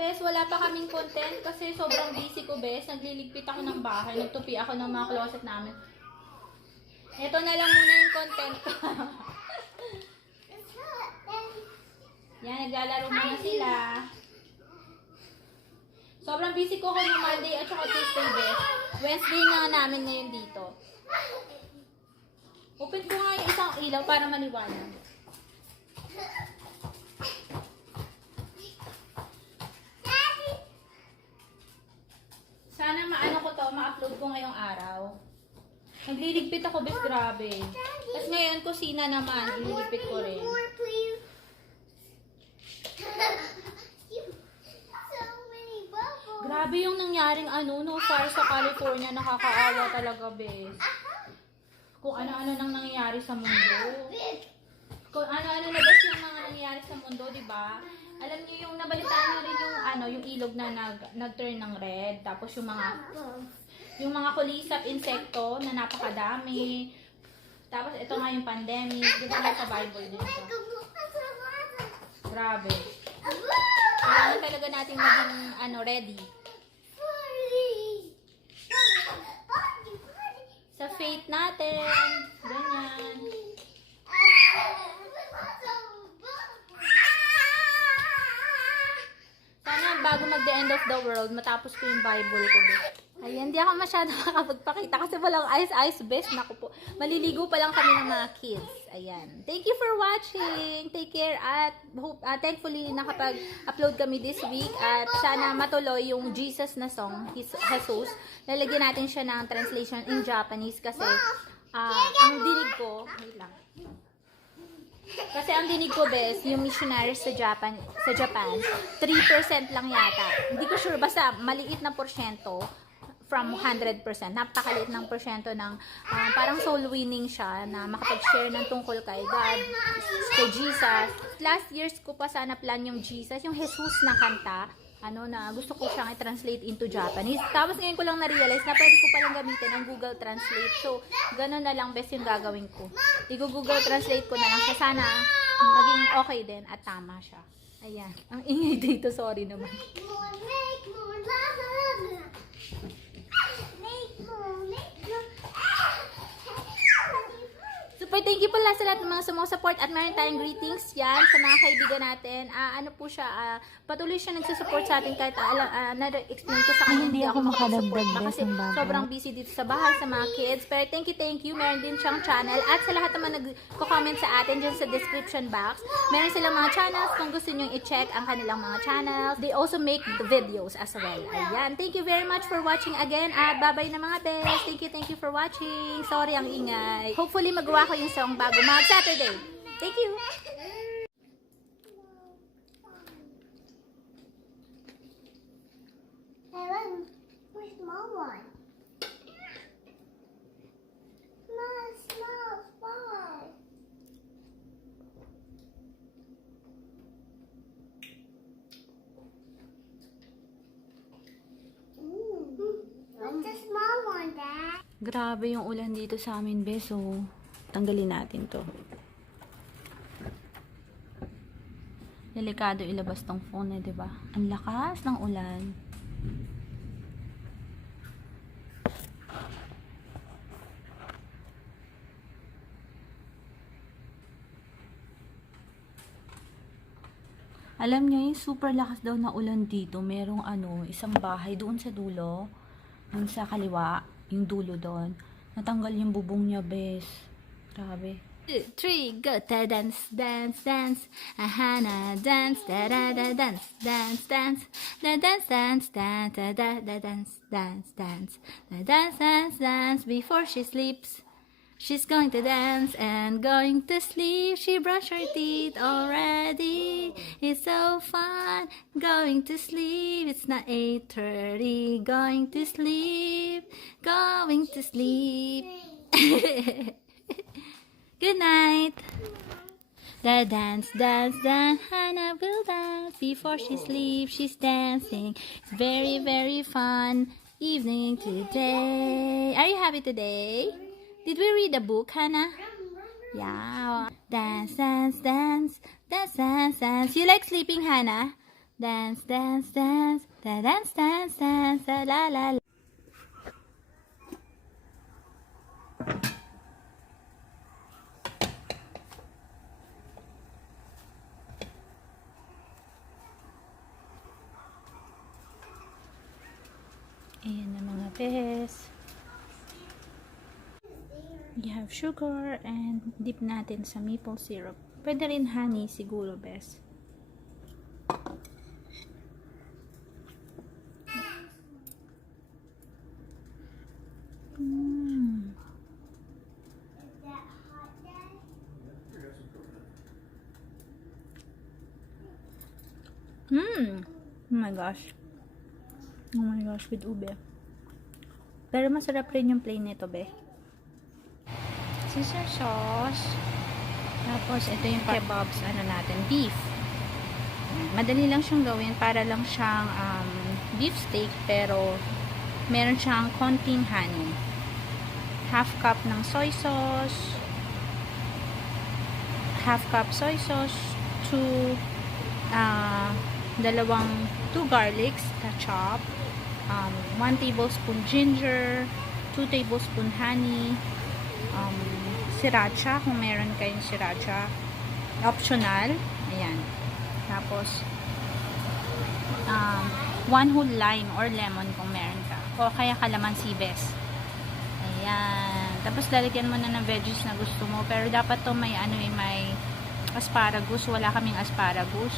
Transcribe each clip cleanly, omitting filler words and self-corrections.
bes, wala pa kaming content kasi sobrang busy ko, bes. Nagliligpit ako ng bahay, nagtupi ako ng mga closet namin. Ito na lang muna yung content ko. Yan, naglalaro muna sila. Sobrang busy ko ng Monday at saka Tuesday, bes. Wednesday na namin ngayon dito. Open ko nga yung isang ilaw para maliwanag. Sana maano ko to, ma-upload ko ngayong araw. Nagliligpit ako, bes, grabe. Tapos ngayon, kusina naman, ililigpit ko rin. Grabe yung nangyaring fire sa California, nakakaawa talaga, bes. Kung ano-ano nang nangyayari sa mundo. Kung ano-ano na bes yung mga nangyayari sa mundo, di ba? Alam niyo yung nabalitaan niyo rin yung ilog na nag-turn ng red, tapos yung mga kulisap insekto na napakadami. Tapos ito nga yung pandemic, di ba nga sa Bible din ito. Grabe. Kailangan talaga natin maging ready. Sa faith natin. Ganyan. Sana bago mag-the end of the world, matapos ko yung Bible ko. Ayan, hindi ako masyado makapagpakita kasi walang ice best. Naku po. Maliligo pa lang kami ng mga kids. Ayan. Thank you for watching. Take care at thankfully nakapag-upload kami this week at sana matuloy yung Jesus na song, Jesus. Lalagyan natin siya ng translation in Japanese kasi ang dinig ko, wait lang. Kasi ang dinig ko, bes, yung missionaries sa Japan, 3% lang yata. Hindi ko sure, basta maliit na porsyento from 100%. Napakaliit ng porsyento ng parang soul winning siya na makapag-share ng tungkol kay God, kay Jesus. Last years ko pa sana plan yung Jesus, yung Jesus na kanta, na gusto ko siyang i-translate into Japanese. Tapos ngayon ko lang na-realize na pwede ko palang gamitin ang Google Translate. So, ganun na lang best yung gagawin ko. I-Google Translate ko na lang siya. Sana maging okay din at tama siya. Ayan. Ang ingay dito. Sorry naman. Super thank you pala sa lahat ng mga sumusupport at meron tayong greetings yan sa mga kaibigan natin. Patuloy siya nagsusupport sa atin kahit na-explain ko sa kanya hindi ako makasupport kasi sobrang busy dito sa bahay sa mga kids. Pero thank you. Meron din siyang channel at sa lahat naman nagko-comment sa atin dyan sa description box. Meron silang mga channels kung gusto nyo i-check ang kanilang mga channels. They also make the videos as well. Ayan. Thank you very much for watching again at bye-bye na mga best. Thank you for watching. Sorry ang ingay. Hopefully magawa ko yung song bago mag-Saturday. Thank you! Where's small one? Small spot. What's the small one, Dad? Grabe yung ulan dito sa amin, beso. Tanggalin natin to. Delikado ilabas tong phone, diba? Ang lakas ng ulan. Alam niyo, yung super lakas daw na ulan dito. Merong isang bahay doon sa dulo. Doon sa kaliwa, yung dulo doon. Natanggal yung bubong niya, bes. Grabe. 2, 3, go! Ta-dance, dance, dance. Ahana, dance, da-da-da, dance, dance, dance. Da-dance, dance, dance, da-da-da, dance, dance, dance. Da-dance, dance, dance before she sleeps. She's going to dance and going to sleep. She brushed her teeth already. It's so fun going to sleep. It's not 8:30. Going to sleep. Going to sleep. Good night. The dance, dance, dance. Hannah will dance before she sleeps. She's dancing. It's very, very fun evening today. Are you happy today? Did we read a book, Hannah? Yeah. Dance, dance, dance. Dance, dance, dance. You like sleeping, Hannah? Dance, dance, dance. Da dance, dance, dance. Da la la la. Ayan na mga bes. You have sugar and dip natin sa maple syrup. Pwede rin honey siguro bes. Is that hot, Dad? Oh my gosh. Oh my gosh, with ube. Pero masarap rin yung plain nito, be. Caesar sauce. Tapos, ito yung kebabs, ano natin, beef. Madali lang siyang gawin. Para lang siyang beef steak, pero meron siyang konting honey. Half cup ng soy sauce. Half cup soy sauce. 2 garlics na chop. 1 tablespoon ginger. 2 tablespoon honey. Sriracha, kung meron kayong sriracha. Optional. Ayan. Tapos, 1 whole lime or lemon kung meron ka. O kaya kalamansi bes. Ayan. Tapos, lalagyan mo na ng veggies na gusto mo. Pero, dapat to may, may asparagus. Wala kaming asparagus.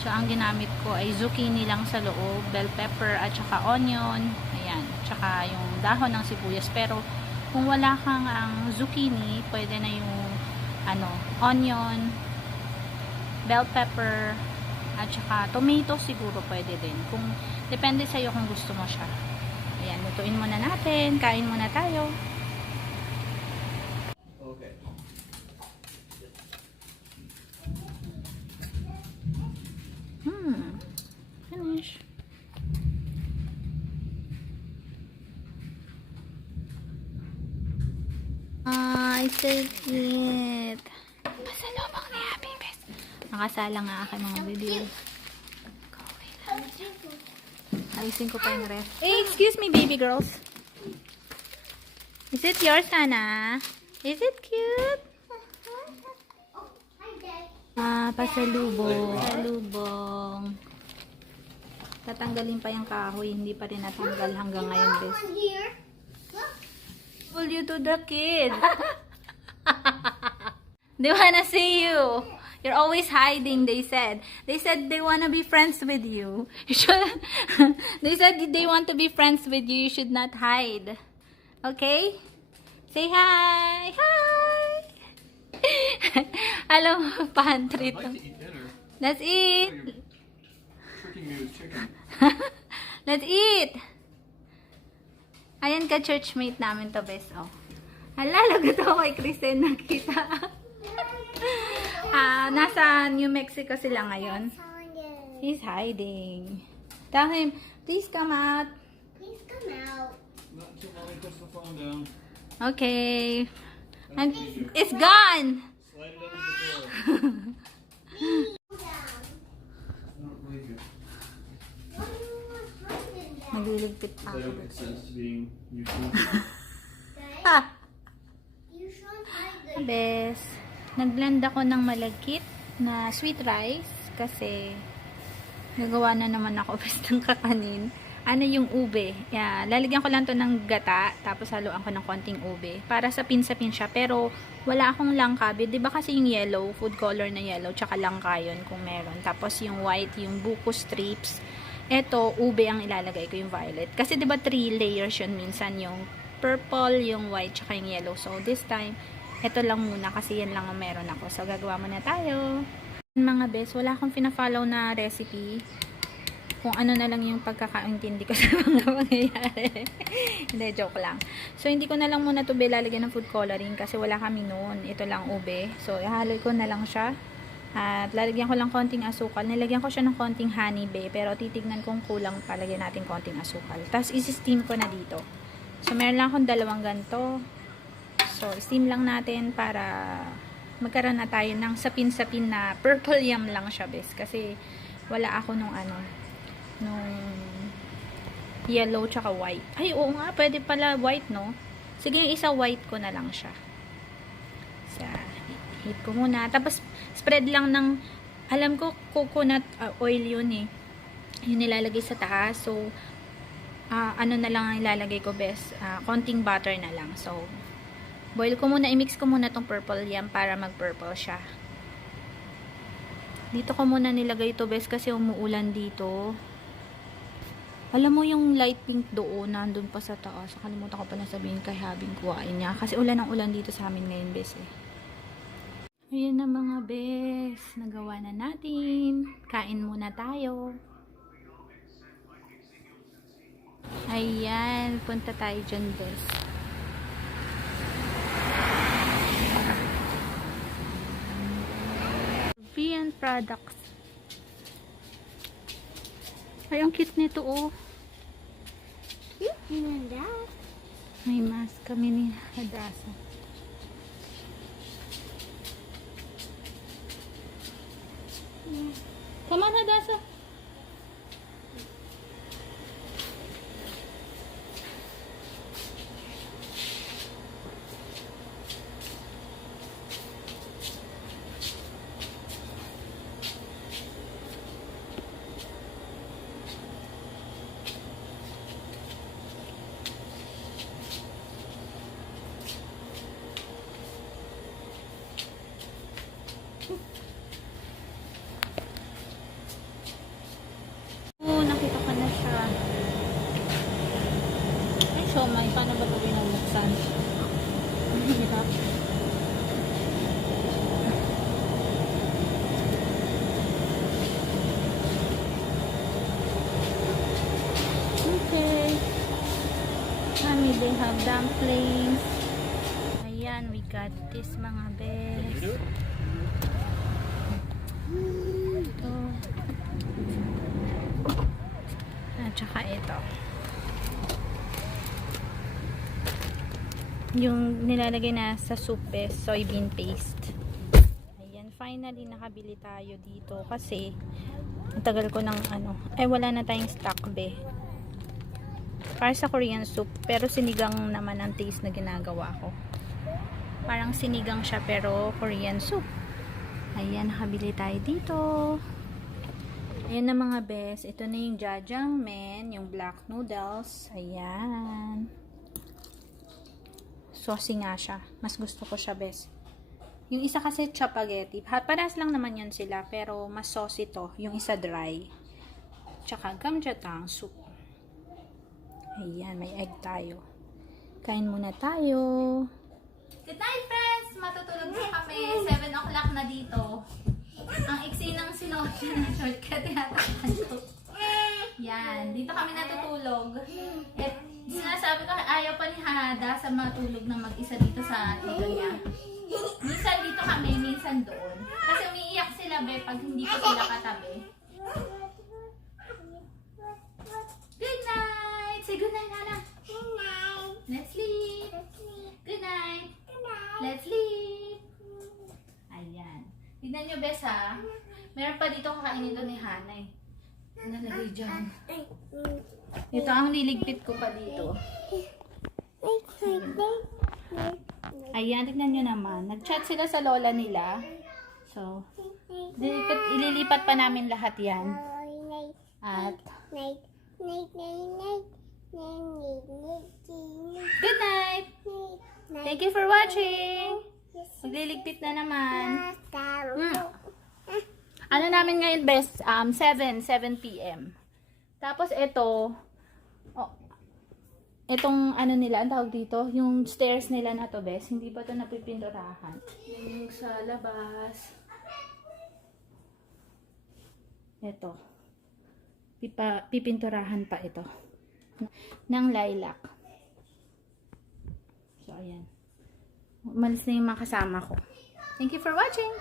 So, ang ginamit ko ay zucchini lang sa loob, bell pepper, at saka onion. Ayan. Tsaka yung dahon ng sibuyas. Pero, kung wala kang zucchini, pwede na yung onion, bell pepper, at saka tomato siguro pwede din. Kung depende sa'yo kung gusto mo siya. Ayan, lutuin muna natin. Kain muna tayo. Okay. Finish. Ay, so cute. Pasalubong ni Happy Best. Nakasala nga aking mga video. Ayusin ko pa yung ref. Hey, excuse me, baby girls. Is it yours, Sana? Is it cute? Oh, hi, Dad. Pasalubong. Pasalubong. Tatanggalin pa yung kahoy. Hindi pa rin natanggal hanggang ngayon, bes. On here. Look. Pull you to the kid. They wanna see you. You're always hiding, they said. They said they wanna be friends with you. You should. They said they want to be friends with you. You should not hide. Okay? Say hi. Hi. Alam mo, pantry I'd to. like to eat dinner. Let's eat. Tricking me with chicken. Let's eat. Ayan ka, churchmate namin to, bes. Oh. Hala, lagot ako kay Kristen nakita. Nasa New Mexico sila ngayon. He's hiding. Tell him, please come out. Please come out. Not until Mommy puts the phone down. Okay. It's gone. Slide it under the door. Down. Not really good. What do you want hiding, Dad? Magliligpit pa Does that ako. make sense to being useful? Dad, you should hide the Bes, nagblend ako ng malagkit na sweet rice kasi nagawa na naman ako bes ng kakanin. Yung ube. Yeah, lalagyan ko lang to ng gata tapos haluan ko ng konting ube para sa sapin siya. Pero wala akong langka. Di ba kasi yung yellow, food color na yellow, tsaka langka yun kung meron. Tapos yung white, yung buko strips. Eto, ube ang ilalagay ko, yung violet. Kasi di ba 3 layers yun minsan, yung purple, yung white, tsaka yung yellow. So this time, eto lang muna kasi yan lang ang meron ako. So gagawa muna tayo. Mga bes, wala akong pina-follow na recipe. Kung ano na lang yung pagkakaintindi ko sa mga mangyayari. Hindi, joke lang. So, hindi ko na lang muna ito lalagyan ng food coloring kasi wala kami noon. Ito lang ube. So, ihaloy ko na lang siya. At lalagyan ko lang konting asukal. Nilagyan ko siya ng konting honey be. Pero titignan kung kulang palagyan natin konting asukal. Tapos, isi-steam ko na dito. So, meron lang akong 2 ganito. So, steam lang natin para magkaroon na tayo ng sapin-sapin na purple yam lang siya bes. Kasi, Wala ako nung nung yellow tsaka white. Ay, oo nga, pwede pala white, no? Sige, yung isa white ko na lang siya. Sa heat ko muna. Tapos, spread lang ng, alam ko, coconut oil yun eh. Yung nilalagay sa taas. So, ano na lang ang ilalagay ko, best? Konting butter na lang. So, boil ko muna, i-mix ko muna tong purple yam para mag-purple siya. Dito ko muna nilagay ito, best, kasi umuulan dito. Alam mo yung light pink doon, nandun pa sa taas. Nakalimutan ko pa na sabihin kay Habing kuhain niya. Kasi ulan ang ulan dito sa amin ngayon, bes eh. Ayan na mga bes. Nagawa na natin. Kain muna tayo. Ayan. Punta tayo dyan, bes. Korean products. Ay, ang cute nito, oh. And that. May mask kami ni Hadasa. Come on, Hadasa. Nakita ko na siya. Ay, siomay. Paano ba ito binubuksan? Diba? Okay. Mommy, they have dumplings. Ayan, we got this mga best. Ito. At saka ito. Yung nilalagay na sa soup is soybean paste. Ayan, finally nakabili tayo dito kasi ang tagal ko ng wala na tayong stock be. Para sa Korean soup, pero sinigang naman ang taste na ginagawa ko. Parang sinigang siya pero Korean soup. Ayan, nakabili tayo dito. Ayan na mga bes. Ito na yung jjajangmyeon, yung black noodles. Ayan. Saucy nga siya. Mas gusto ko siya bes. Yung isa kasi chapaghetti. Paras lang naman yun sila, pero mas saucy to. Yung isa dry. Tsaka gamjatang soup. Ayan, may egg tayo. Kain muna tayo. Good night, friends! Matutulog na kami. 7 o'clock na dito. Ang iksi ng sinuot na short kaya tinatakpan ko. Yan. Dito kami natutulog. At sinasabi ko, ayaw pa ni Hada sa matulog na mag-isa dito sa tito niya. Minsan dito kami, minsan doon. Kasi umiiyak sila, be, pag hindi ko sila katabi. Good night! Say good night, Nana. Good night. Let's sleep. Good night. Let's sleep. Ayan. Tignan nyo, bes, ha? Meron pa dito kakainin doon ni Hana, eh. Nalagay dyan. Ito ang liligpit ko pa dito. Ayan, tignan nyo naman. Nag-chat sila sa lola nila. So, ililipat pa namin lahat yan. At, good night! Thank you for watching! Magliligpit na naman. Ano namin ngayon, best? 7 p.m. Tapos ito, itong ano nila, ang tawag dito, yung stairs nila na to, best. Hindi pa to napipinturahan. Yung sa labas. Ito. Pipinturahan pa ito. Ng lilac. So, ayan. Umalis na yung mga kasama ko. Thank you for watching!